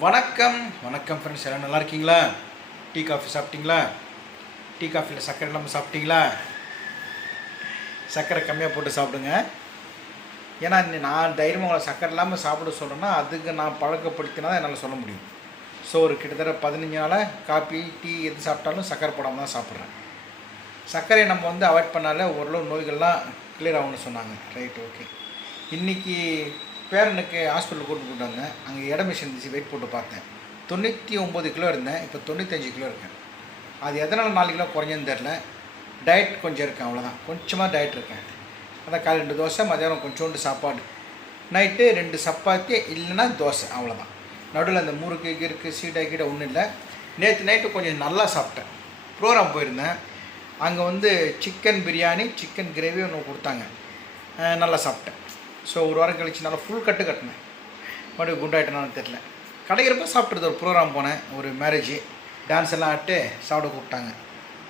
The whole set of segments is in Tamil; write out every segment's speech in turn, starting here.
வணக்கம். வணக்கம் ஃப்ரெண்ட்ஸ் எல்லாம் நல்லா இருக்கீங்களா? டீ காஃபி சாப்பிட்டீங்களா? டீ காஃபியில் சர்க்கரை இல்லாமல் சாப்பிட்டீங்களா? சர்க்கரை கம்மியாக போட்டு சாப்பிடுங்க. ஏன்னா நான் தைரியமாக உங்களை சர்க்கரை இல்லாமல் சாப்பிட சொல்கிறேன்னா அதுக்கு நான் பழக்கப்படுத்தினா தான் என்னால் சொல்ல முடியும். ஸோ ஒரு கிட்டத்தட்ட பதினஞ்சு நாளாக காஃபி டீ எது சாப்பிட்டாலும் சர்க்கரை போடாமல் தான் சாப்பிட்றேன். சர்க்கரையை நம்ம வந்து அவாய்ட் பண்ணாலே ஓரளவு நோய்கள்லாம் கிளியர் ஆகும்னு சொன்னாங்க. ரைட் ஓகே இன்றைக்கி பேரனுக்கு ஹாஸ்பிட்டல் கூட்டு போட்டாங்க அங்கே இடம் மிஷின் இருந்துச்சு வெயிட் போட்டு பார்த்தேன். தொண்ணூற்றி ஒம்பது கிலோ இருந்தேன். இப்போ தொண்ணூத்தஞ்சு கிலோ இருக்கேன். அது எதனால் நாலு கிலோ குறைஞ்சதுன்னு தெரில டயட் கொஞ்சம் இருக்கேன் அவ்வளோதான் கொஞ்சமாக டயட் இருக்கேன். அதான் காலை ரெண்டு தோசை மதியானம் கொஞ்சோண்டு சாப்பாடு. நைட்டு ரெண்டு சப்பாத்தி இல்லைன்னா தோசை அவ்வளோதான் நடுவில் அந்த முறுக்கு கிறுக்கு சீடை கீடை ஒன்றும் இல்லை. நேற்று நைட்டு கொஞ்சம் நல்லா சாப்பிட்டேன். ப்ரோக்ராம் போயிருந்தேன். அங்கே வந்து சிக்கன் பிரியாணி சிக்கன் கிரேவி ஒன்று கொடுத்தாங்க. நல்லா சாப்பிட்டேன். ஸோ ஒரு வாரம் கழிச்சு நல்லா ஃபுல் கட்டு கட்டினேன். மறுபடியும் குண்டாயிட்டேனான்னு தெரில கிடைக்கிறப்ப சாப்பிட்றது ஒரு ப்ரோக்ராம் போனேன். ஒரு மேரேஜ் டான்ஸ் எல்லாம் ஆட்டு சாப்பிட கூப்பிட்டாங்க.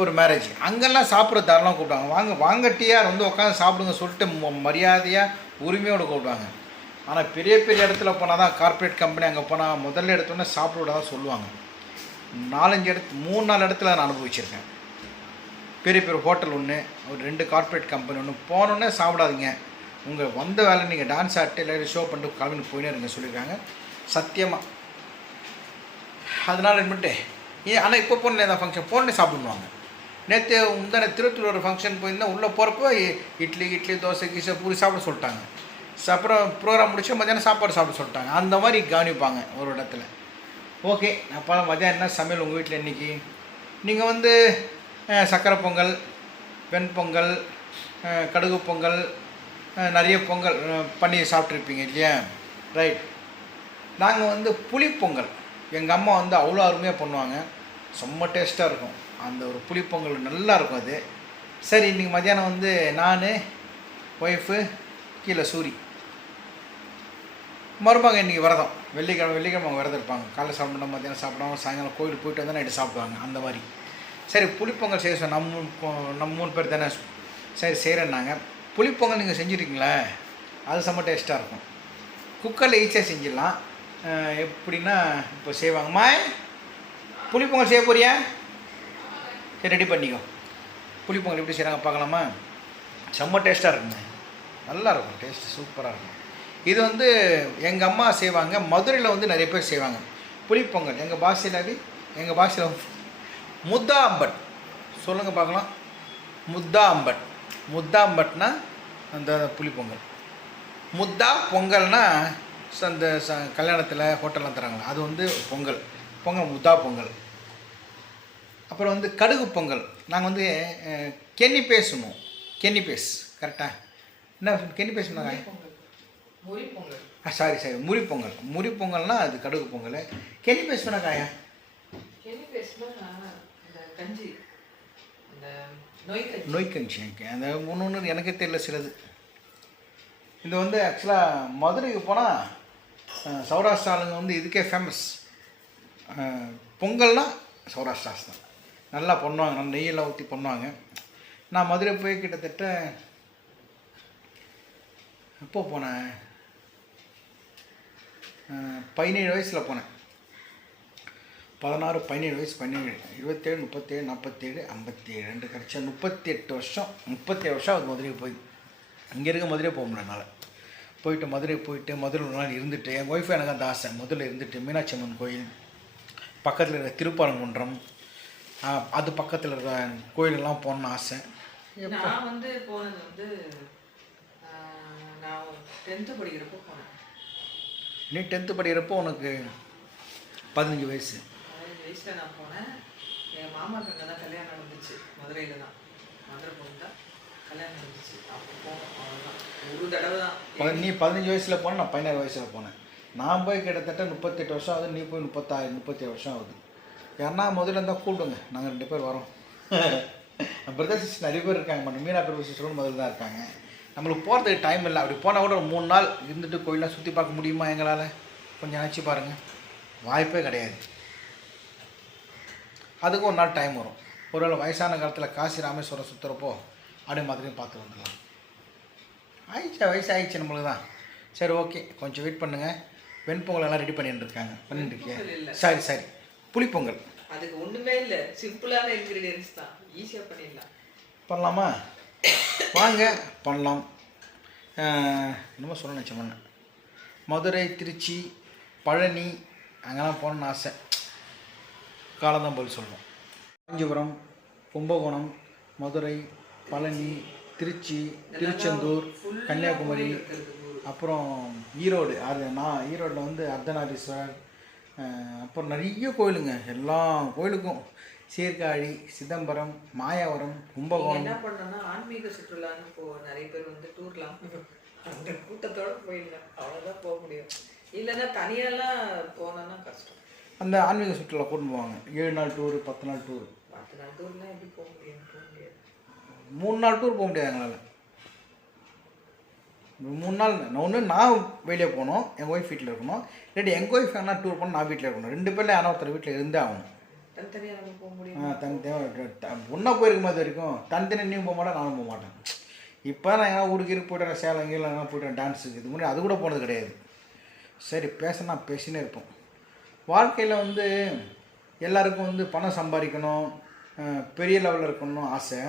ஒரு மேரேஜ் அங்கெல்லாம் சாப்பிட்ற தரலாம் கூப்பிட்டாங்க வாங்க வாங்க வந்து உட்காந்து சாப்பிடுங்க சொல்லிட்டு மரியாதையாக உரிமையோடு கூப்பிடுவாங்க. ஆனால் பெரிய பெரிய இடத்துல போனால் தான் கார்ப்பரேட் கம்பெனி அங்கே போனால் முதல்ல எடுத்தோன்னே சாப்பிட விட தான் சொல்லுவாங்க. நாலஞ்சு இடத்து மூணு நாலு இடத்துல நான் அனுபவிச்சிருக்கேன். பெரிய பெரிய ஹோட்டல் ஒன்று ஒரு ரெண்டு கார்ப்பரேட் கம்பெனி ஒன்று போனோன்னே சாப்பிடாதீங்க. உங்கள் வந்த வேலை நீங்கள் டான்ஸ் ஆட்டு இல்லை ஷோ பண்ணிட்டு கிளம்பிட்டு போயினே இருங்க சொல்லியிருக்காங்க. சத்தியமாக அதனால் என்னட்டு ஏன் ஆனால் இப்போ போன ஏதாவது ஃபங்க்ஷன் போனே சாப்பிடுவாங்க. நேற்று முந்தான திருத்தூர் ஒரு ஃபங்க்ஷன் போயிருந்தேன் உள்ளே போகிறப்போ இட்லி இட்லி தோசை கீசை பூரி சாப்பிட சொல்லிட்டாங்க. அப்புறம் ப்ரோக்ராம் முடிச்சு மத்தியானம் சாப்பாடு சாப்பிட சொல்லிட்டாங்க. அந்த மாதிரி கவனிப்பாங்க ஒரு இடத்துல. ஓகே அப்போ மதியானம் என்ன சமையல் உங்கள் வீட்டில் இன்றைக்கி நீங்கள் வந்து சக்கரை பொங்கல் வெண்பொங்கல் கடுகு பொங்கல் நிறைய பொங்கல் பண்ணி சாப்பிட்ருப்பீங்க இல்லையா? ரைட் நாங்கள் வந்து புளிப்பொங்கல் எங்கள் அம்மா வந்து அவ்வளோ அருமையாக பண்ணுவாங்க. செம்ம டேஸ்ட்டாக இருக்கும். அந்த ஒரு புளிப்பொங்கல் நல்லாயிருக்கும் அது. சரி இன்றைக்கி மத்தியானம் வந்து நான் ஒய்ஃபு கீழே சூரி. மருமகன் இன்றைக்கி விரதம். வெள்ளிக்கிழமை வெள்ளிக்கிழமை அவங்க விரதம் இருப்பாங்க. காலைல சாப்பிடணும் மத்தியானம் சாப்பிடாம சாயங்காலம் கோயிலுக்கு போயிட்டு வந்தால் நைட்டு சாப்பிடுவாங்க. அந்த மாதிரி. சரி புளிப்பொங்கல் செய்ய நம்ம நம்ம மூணு பேர் தானே? சரி செய்கிறேன்னாங்க புளிப்பொங்கல் நீங்கள் செஞ்சுருக்கீங்களே அது செம்ம டேஸ்ட்டாக இருக்கும். குக்கரில் ஈஸியாக செஞ்சிடலாம். எப்படின்னா இப்போ செய்வாங்க. மாய் புளிப்பொங்கல் செய்ய போறியா? சரி ரெடி பண்ணிக்கோ. புளிப்பொங்கல் எப்படி செய்கிறாங்க பார்க்கலாமா? செம்ம டேஸ்ட்டாக இருக்குங்க. நல்லா இருக்கும். டேஸ்ட் சூப்பராக இருக்கும். இது வந்து எங்கள் அம்மா செய்வாங்க. மதுரையில் வந்து நிறைய பேர் செய்வாங்க. புளிப்பொங்கல். எங்கள் பாஷையில் எங்கள் பாஷையில் முத்தா அம்பட் சொல்லுங்கள் பார்க்கலாம். முத்தா அம்பட் முத்தா அம்பட்னா அந்த புளிப்பொங்கல் முத்தா பொங்கல்னா அந்த ச கல்யாணத்தில் ஹோட்டல்லாம் தராங்க அது வந்து பொங்கல். பொங்கல் முத்தா பொங்கல். அப்புறம் வந்து கடுகு பொங்கல். நாங்கள் வந்து கென்னி பேசணும் கென்னி பேஸ் கரெக்டாக என்ன கென்னி பொங்கல். ஆ சாரி சாரி முறி பொங்கல். முறி பொங்கல்னால் அது கடுகு பொங்கல். கென்னி பேசணும் காயா கெனி பேஸ்னா இந்த கஞ்சி. நொய் நோய் கஞ்சி எனக்கு அந்த ஒன்று ஒன்று எனக்கே தெரியல சிலது. இது வந்து ஆக்சுவலாக மதுரைக்கு போனால் சௌராஷ்டிரா ஆளுங்க வந்து இதுக்கே ஃபேமஸ் பொங்கல்னால் சௌராஷ்டிராஸ் தான். நல்லா பண்ணுவாங்க. நல்லா நெய்யெல்லாம் ஊற்றி பண்ணுவாங்க. நான் மதுரை போய் கிட்டத்தட்ட எப்போ போனேன்? பதினேழு வயசில் போனேன். பதினாறு பதினேழு வயசு பதினேழு இருபத்தேழு முப்பத்தேழு நாற்பத்தேழு ஐம்பத்தேழு. ரெண்டு கழிச்சா முப்பத்தி எட்டு வருஷம் முப்பத்தேழு வருஷம் அது மதுரைக்கு போய். இங்கே இருக்க மதுரை போக முடியல என்னால். போயிட்டு மதுரை போயிட்டு மதுரை ஒரு நாள் இருந்துட்டு என் ஒய்ஃபு எனக்கு அந்த ஆசை. முதல்ல இருந்துட்டு மீனாட்சி அம்மன் கோயில். பக்கத்தில் இருக்கிற திருப்பரங்குன்றம். ஆஹ், அது பக்கத்தில் இருக்கிற கோயிலெல்லாம் போகணுன்னு ஆசை. எப்போ? நான் வந்து போனது வந்து நான் டென்த்து படிக்கிறப்போ போனேன். நீ டென்த்து படிக்கிறப்போ உனக்கு பதினஞ்சு வயசு. வயசில் நான் போனேன். எங்கள் மாமா அங்கே தான் கல்யாணம் நடந்துச்சு. மதுரையில் தான். மதுரை பொண்ணு தான் கல்யாணம் நடந்துச்சு. அப்போ போனோம். அவ்வளோதான் ஒரு தடவை தான். நீ பதினஞ்சு வயசில் போனேன் நான் பதினாறு வயசில் போனேன். நான் போய் கிட்டத்தட்ட முப்பத்தெட்டு வருஷம் ஆகுது நீ போய் முப்பத்தாறு முப்பத்தேழு வருஷம் ஆகுது. யாருன்னா முதல்ல இருந்தால் கூப்பிடுங்க. நாங்கள் ரெண்டு பேர் வரோம். பிரதர் சிஸ்டர் நிறைய பேர் இருக்காங்க. மட்டும் மீனா பிரபு சிஸ்டரும் முதல்ல தான் இருக்காங்க. நம்மளுக்கு போகிறதுக்கு டைம் இல்லை. அப்படி போனால் கூட ஒரு மூணு நாள் இருந்துட்டு கோயிலாம் சுற்றி பார்க்க முடியுமா எங்களால்? கொஞ்சம் நினச்சி பாருங்கள் வாய்ப்பே கிடையாது. அதுக்கும் ஒரு நாள் டைம் வரும். ஒருவேளை வயசான காலத்தில் காசி ராமேஸ்வரம் சுற்றுறப்போ அப்படியே மாதிரியும் பார்த்து வந்துடலாம். ஆயிடுச்சா? வயசு ஆயிடுச்சு நம்மளுக்கு தான். சரி ஓகே கொஞ்சம் வெயிட் பண்ணுங்கள் வெண்பொங்கல் எல்லாம் ரெடி பண்ணிட்டு இருக்காங்க. பண்ணிட்டு சரி சரி. புளிப்பொங்கல். அதுக்கு ஒண்ணுமே இல்ல. சிம்பிளான இன்கிரீடியன்ஸ் தான். ஈஸியா பண்ணிடலாம். பண்ணலாமா? வாங்க பண்ணலாம். என்னமோ சொல்ல நினச்சேன் பண்ண மதுரை திருச்சி பழனி அங்கெல்லாம் போகணுன்னு ஆசை. காலந்தான் பதில் சொல்லணும் காஞ்சிபுரம் கும்பகோணம் மதுரை பழனி திருச்சி திருச்செந்தூர் கன்னியாகுமரி அப்புறம் ஈரோடு. அது நான் ஈரோட்டில் வந்து அர்த்தநாரீஸ்வரர் அப்புறம் நிறைய கோயிலுங்க. எல்லா கோயிலுக்கும் சீர்காழி சிதம்பரம் மாயாவரம் கும்பகோணம். என்ன பண்ணணும்னா ஆன்மீக சுற்றுலான்னு போ நிறைய பேர் வந்து டூர்லாம் அந்த கூட்டத்தோட போயிடலாம் அவ்வளவுதான் போக முடியும். இல்லைன்னா தனியாலாம் போனோம்னா கஷ்டம். அந்த ஆன்மீக சுற்றுலா கூட்டின்னு போவாங்க. ஏழு நாள் டூரு பத்து நாள் டூர் பத்து நாள் டூர்லாம் எப்படி போக முடியும்? போக முடியாது. மூணு நாள் டூர் போக முடியாது எங்களால். மூணு நாள் நான் ஒன்று நான் வெளியே போகணும் எங்கள் ஒய்ஃப் வீட்டில் இருக்கணும். இல்லாட்டி எங்கள் ஒய்ஃப் என்ன டூர் போகணும் நான் வீட்டில் இருக்கணும். ரெண்டு பேரில் யாரோ ஒருத்தர் வீட்டில் இருந்தே ஆகணும். தனித்தனியா நம்ம போக ஆ முடியும் தனி ஒன்றா போயிருக்கும் போது வரைக்கும் தனித்தனி நீயும் போக மாட்டேன் நானும் போக மாட்டேன். இப்போ நான் எங்கன்னா ஊருக்கு இருக்கு போய்ட்டு சேலம் கீழே எங்கன்னா போய்ட்டு டான்ஸுக்கு இது முன்னாடி அது கூட போனது கிடையாது. சரி பேசினா பேசினே இருப்போம். வாழ்க்கையில் வந்து எல்லாருக்கும் வந்து பணம் சம்பாதிக்கணும் பெரிய லெவலில் இருக்கணும் ஆசை.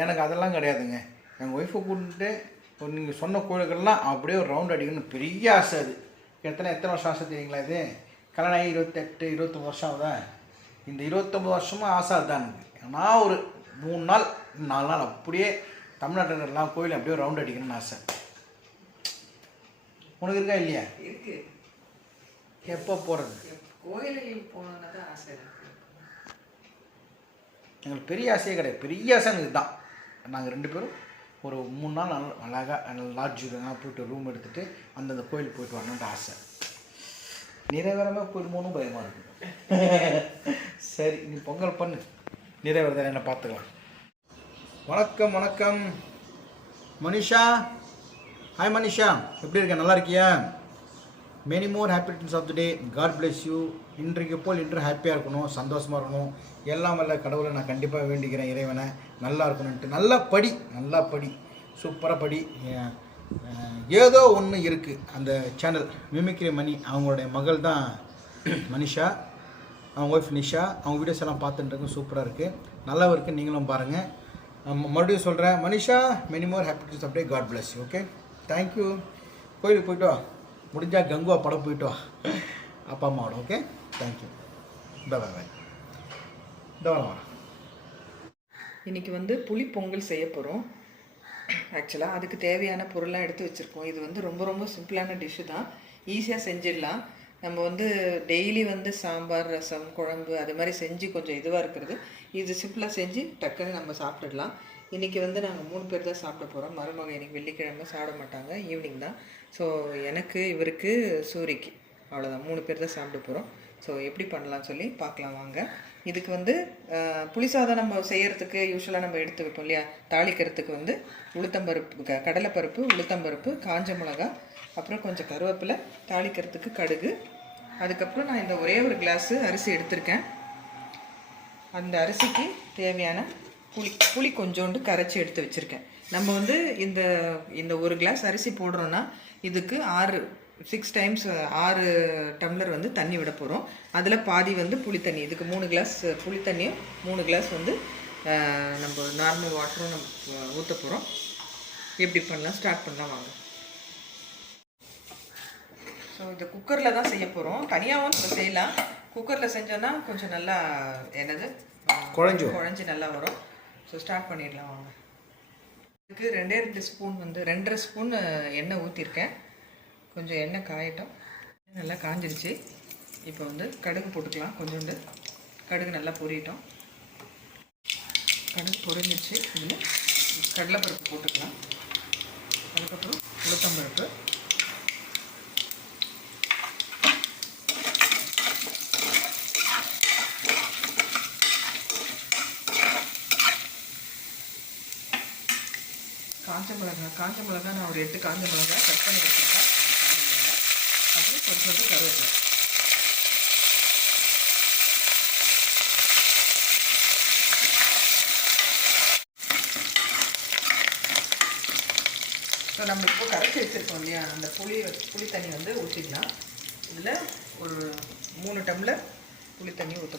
எனக்கு அதெல்லாம் கிடையாதுங்க. எங்கள் ஒய்ஃபை கூட்டிட்டு நீங்கள் சொன்ன கோயில்கள்லாம் அப்படியே ஒரு ரவுண்ட் அடிக்கணும் பெரிய ஆசை அது. எத்தனை எத்தனை வருஷம் ஆசை தெரியுங்களா இது? கல்யாணம் ஆகி இருபத்தெட்டு இருபத்தொம்பது வருஷம் ஆகுதா? இந்த இருபத்தொம்பது வருஷமாக ஆசை அதுதான். எனக்கு நான் ஒரு மூணு நாள் நாலு நாள் அப்படியே தமிழ்நாட்டில் இருக்கிற எல்லா கோயிலும் அப்படியே ரவுண்ட் அடிக்கணும்னு ஆசை. உனக்கு இருக்கா இல்லையா? இருக்கு. எப்போ போகிறது கோயிலுக்கு போகணுன்னு தான் ஆசை இருக்கு எங்களுக்கு பெரிய ஆசையே கிடையாது. பெரிய ஆசை எனக்கு இதுதான். நாங்கள் ரெண்டு பேரும் ஒரு மூணு நாள் நல்ல அழகாக லாட்ஜ் போயிட்டு ரூம் எடுத்துகிட்டு அந்தந்த கோயிலுக்கு போயிட்டு வரணுன்ட்டு ஆசை. நிறைவேறமாக போயிடுமோனும் பயமாக இருக்கும் சரி நீ பொங்கல் பண்ணு. நிறைவேறத என்ன பார்த்துக்கலாம். வணக்கம் வணக்கம். மனிஷா. ஹாய் மனிஷா. எப்படி இருக்க? நல்லா இருக்கியா? Many more happy returns of the day God bless you இன்றைக்கு போல் இன்று ஹாப்பியாக இருக்கணும் சந்தோஷமாக இருக்கணும். எல்லாம் வல்ல கடவுளை நான் கண்டிப்பாக வேண்டிக்கிறேன் இறைவனை. நல்லா இருக்கணுன்ட்டு நல்லா படி நல்லா படி. சூப்பராக படி. ஏதோ ஒன்று இருக்குது அந்த சேனல் மிமிக்ரி மணி அவங்களுடைய மகள் தான் மனிஷா. அவங்க ஒய்ஃப் நிஷா. அவங்க வீடியோஸ் எல்லாம் பார்த்துட்டு சூப்பராக இருக்குது நல்லா இருக்குது நீங்களும் பாருங்கள் மறுபடியும் சொல்கிறேன் மனிஷா மெனி மோர் ஹாப்பி டு சப்டே God bless okay thank you கோயிலுக்கு போய்ட்டு வா. முடிஞ்சால் கங்குவா படம் போயிட்டு வா. அப்பா அம்மாவோட ஓகே தேங்க்யூ பாய் பாய் பாய் இன்றைக்கி வந்து புளி பொங்கல் செய்ய போகிறோம் ஆக்சுவலாக அதுக்கு தேவையான பொருளாக எடுத்து வச்சுருக்கோம். இது வந்து ரொம்ப ரொம்ப சிம்பிளான டிஷ்ஷு தான். ஈஸியாக செஞ்சிடலாம். நம்ம வந்து டெய்லி வந்து சாம்பார் ரசம் குழம்பு அது மாதிரி செஞ்சு கொஞ்சம் இதுவாக இருக்கிறது. இது சிம்பிளாக செஞ்சு டக்குன்னு நம்ம சாப்பிட்டுடலாம். இன்றைக்கி வந்து நாங்கள் மூணு பேர் தான் சாப்பிட போகிறோம் மருமகன் இன்னைக்கு வெள்ளிக்கிழமை சாப்பிட மாட்டாங்க. ஈவினிங் தான். ஸோ எனக்கு இவருக்கு சூரிக்கு. அவ்வளோதான் மூணு பேர் தான் சாப்பிட போகிறோம் ஸோ எப்படி பண்ணலாம்னு சொல்லி பார்க்கலாம் வாங்க. இதுக்கு வந்து புளிசாதம் நம்ம செய்கிறதுக்கு யூஸ்வலாக நம்ம எடுத்து வைப்போம் இல்லையா? தாளிக்கிறதுக்கு வந்து உளுத்தம்பருப்பு க கடலைப்பருப்பு உளுத்தம்பருப்பு காஞ்ச மிளகா அப்புறம் கொஞ்சம் கருவேப்பிலை தாளிக்கிறதுக்கு கடுகு. அதுக்கப்புறம் நான் இந்த ஒரே ஒரு கிளாஸு அரிசி எடுத்திருக்கேன். அந்த அரிசிக்கு தேவையான புளி புளி கொஞ்சோண்டு கரைச்சி எடுத்து வச்சுருக்கேன். நம்ம வந்து இந்த இந்த ஒரு கிளாஸ் அரிசி போடுறோன்னா இதுக்கு ஆறு சிக்ஸ் டைம்ஸ் ஆறு டம்ளர் வந்து தண்ணி விட போகிறோம் அதில் பாதி வந்து புளி தண்ணி இதுக்கு மூணு கிளாஸ் புளி தண்ணியும் மூணு கிளாஸ் வந்து நம்ம நார்மல் வாட்டரும் நம்ம ஊற்ற போகிறோம் எப்படி பண்ணலாம்? ஸ்டார்ட் பண்ணலாம் வாங்க. ஸோ இது குக்கரில் தான் செய்ய போகிறோம் தனியாகவும் நம்ம செய்யலாம். குக்கரில் செஞ்சோன்னா கொஞ்சம் நல்லா என்னது? குழஞ்சு குழஞ்சி நல்லா வரும். ஸோ ஸ்டார்ட் பண்ணிடலாம் வாங்க. இதுக்கு ரெண்டே ரெண்டு ஸ்பூன் வந்து ரெண்டரை ஸ்பூன் எண்ணெய் ஊற்றிருக்கேன் கொஞ்சம் எண்ணெய் காயட்டும். நல்லா காஞ்சிருச்சு. இப்போ வந்து கடுகு போட்டுக்கலாம். கொஞ்சோண்டு கடுகு நல்லா பொரியட்டும். கடுகு பொரிஞ்சிருச்சு. இதில் கடலைப்பருப்பு போட்டுக்கலாம். அதுக்கப்புறம் உளுத்தம்பருப்பு காஞ்ச மிளகா காஞ்ச மிளகா நான் ஒரு எட்டு காஞ்ச மிளகா கட் பண்ணி வச்சுருக்கேன். அப்புறம் கொஞ்சோண்டு கருவேப்பிலை. ஸோ நம்ம இப்போ கரைச்சி வச்சுருக்கோம் இல்லையா? அந்த புளி புளி தண்ணி வந்து ஊற்றிக்கலாம் இதில் ஒரு மூணு டம்ளர் புளி தண்ணி ஊற்ற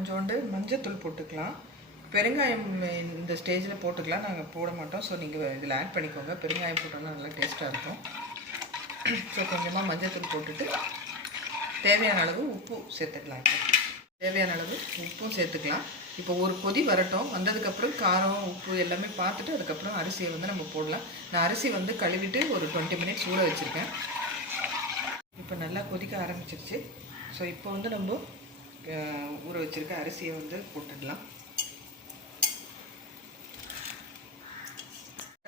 கொஞ்சோண்டு மஞ்சத்தூள் போட்டுக்கலாம். பெருங்காயம் இந்த ஸ்டேஜில் போட்டுக்கலாம். நாங்கள் போட மாட்டோம். ஸோ நீங்கள் இதில் ஆட் பண்ணிக்கோங்க. பெருங்காயம் போட்டோம்னா நல்லா டேஸ்ட்டாக இருக்கும். ஸோ கொஞ்சமாக மஞ்சத்தூள் போட்டுட்டு தேவையான அளவு உப்பு சேர்த்துக்கலாம் தேவையான அளவு உப்பும் சேர்த்துக்கலாம். இப்போ ஒரு கொதி வரட்டும். வந்ததுக்கப்புறம் காரம் உப்பு எல்லாமே பார்த்துட்டு அதுக்கப்புறம் அரிசியை வந்து நம்ம போடலாம். நான் அரிசி வந்து கழுவிட்டு ஒரு டுவெண்ட்டி மினிட்ஸ் ஊற வச்சுருக்கேன். இப்போ நல்லா கொதிக்க ஆரம்பிச்சிருச்சு. ஸோ இப்போ வந்து நம்ம ஊற வச்சிருக்க அரிசியை வந்து போட்டுடலாம்.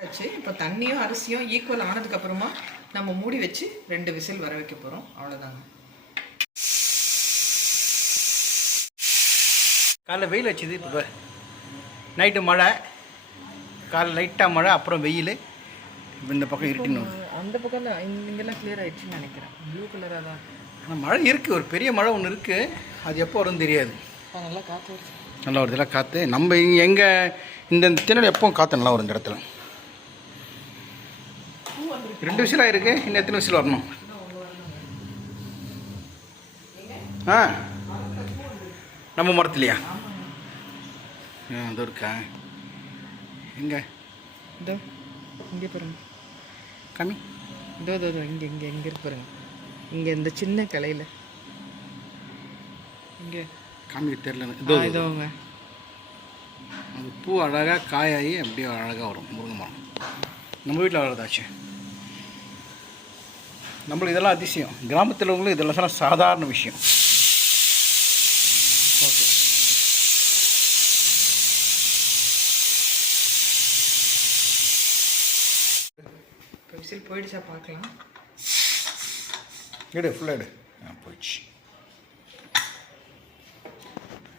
ஆச்சு இப்போ தண்ணியும் அரிசியும் ஈக்குவல் ஆனதுக்கப்புறமா நம்ம மூடி வச்சு ரெண்டு விசில் வர வைக்க போகிறோம் அவ்வளோதாங்க காலைல வெயில் வச்சுது இப்போ நைட்டு மழை காலைல லைட்டாக மழை அப்புறம் வெயில். இந்த பக்கம் இருட்டின்னு வருது. அந்த பக்கம் இங்கெல்லாம் கிளியர் ஆயிடுச்சுன்னு நினைக்கிறேன். ப்ளூ கலராக தான். ஆனால் மழை இருக்குது ஒரு பெரிய மழை ஒன்று இருக்குது அது எப்போ வரும்னு தெரியாது. நல்லா காற்று நல்லா வருது. இதெல்லாம் காற்று நம்ம இங்கே எங்கே இந்த திணல் எப்பவும் காற்று நல்லா வரும் இந்த இடத்துல. ரெண்டு விசிலாக இருக்குது இன்னும் எத்தனை விசில் வரணும்? ஆ. நம்ம மரத்துலையா? ஆ அது இருக்கா. எங்கே? இதோ இங்கே பாருங்க. கம்மி. இதோ இதோ இதோ இங்கே இங்கே இங்கே இருக்கு பாருங்க. இங்கே இந்த சின்ன கிளையில இங்கே. காமிக்க இதோ. இதோங்க. அது பூ அழகாக காயாகி அப்படியே அழகாக வரும் முருங்கை மரம். நம்ம வீட்டில் வளர்றதாச்சு நம்மளுக்கு இதெல்லாம் அதிசயம். கிராமத்தில் உள்ளவங்களுக்கு இதெல்லாம் சாதாரண விஷயம். ஓகே. விசில் போயிடுச்சா பார்க்கலாம். எடு ஃபுல்லாக எடு. ஆ போயிடுச்சு.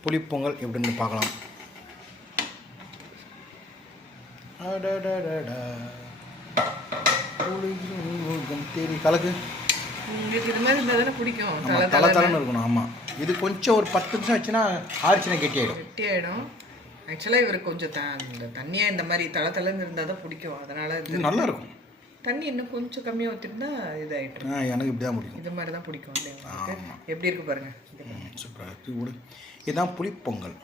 புளிப்பொங்கல் எப்படின்னு பார்க்கலாம். தெரி கலக்கு. உங்களுக்கு இது மாதிரி இருந்தால் தானே பிடிக்கும். தலை தலை தலை தலைன்னு இருக்கணும் ஆமாம் இது கொஞ்சம் ஒரு பத்து நிமிஷம் ஆச்சுன்னா ஆரிச்சினா கெட்டியாயிடும். கெட்டி ஆகிடும் ஆக்சுவலாக இவருக்கு கொஞ்சம் த இந்த தண்ணியாக இந்த மாதிரி தலை தலைன்னு இருந்தால் தான் பிடிக்கும். அதனால் இது நல்லா இருக்கும். தண்ணி இன்னும் கொஞ்சம் கம்மியாக ஊற்றிருந்தா இதாகிட்டு ஆ எனக்கு இப்படி தான் பிடிக்கும். இது மாதிரி தான் பிடிக்கும் எப்படி இருக்கு பாருங்க. சூப்பராக இது விடு இதுதான் புளிப்பொங்கல்.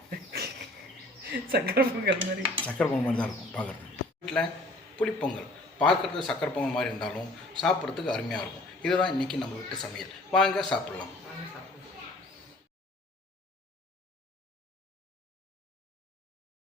சக்கரை பொங்கல் மாதிரி. சக்கரை பொங்கல் மாதிரி தான் இருக்கும் பார்க்குறது வீட்டில் புளிப்பொங்கல். பார்க்குறது சக்கரை பொங்கல் மாதிரி இருந்தாலும் சாப்பிட்றதுக்கு அருமையாக இருக்கும். இதுதான் இன்றைக்கி நம்ம வீட்டு சமையல். வாங்க சாப்பிட்லாம். வாங்க சாப்பிடலாம்.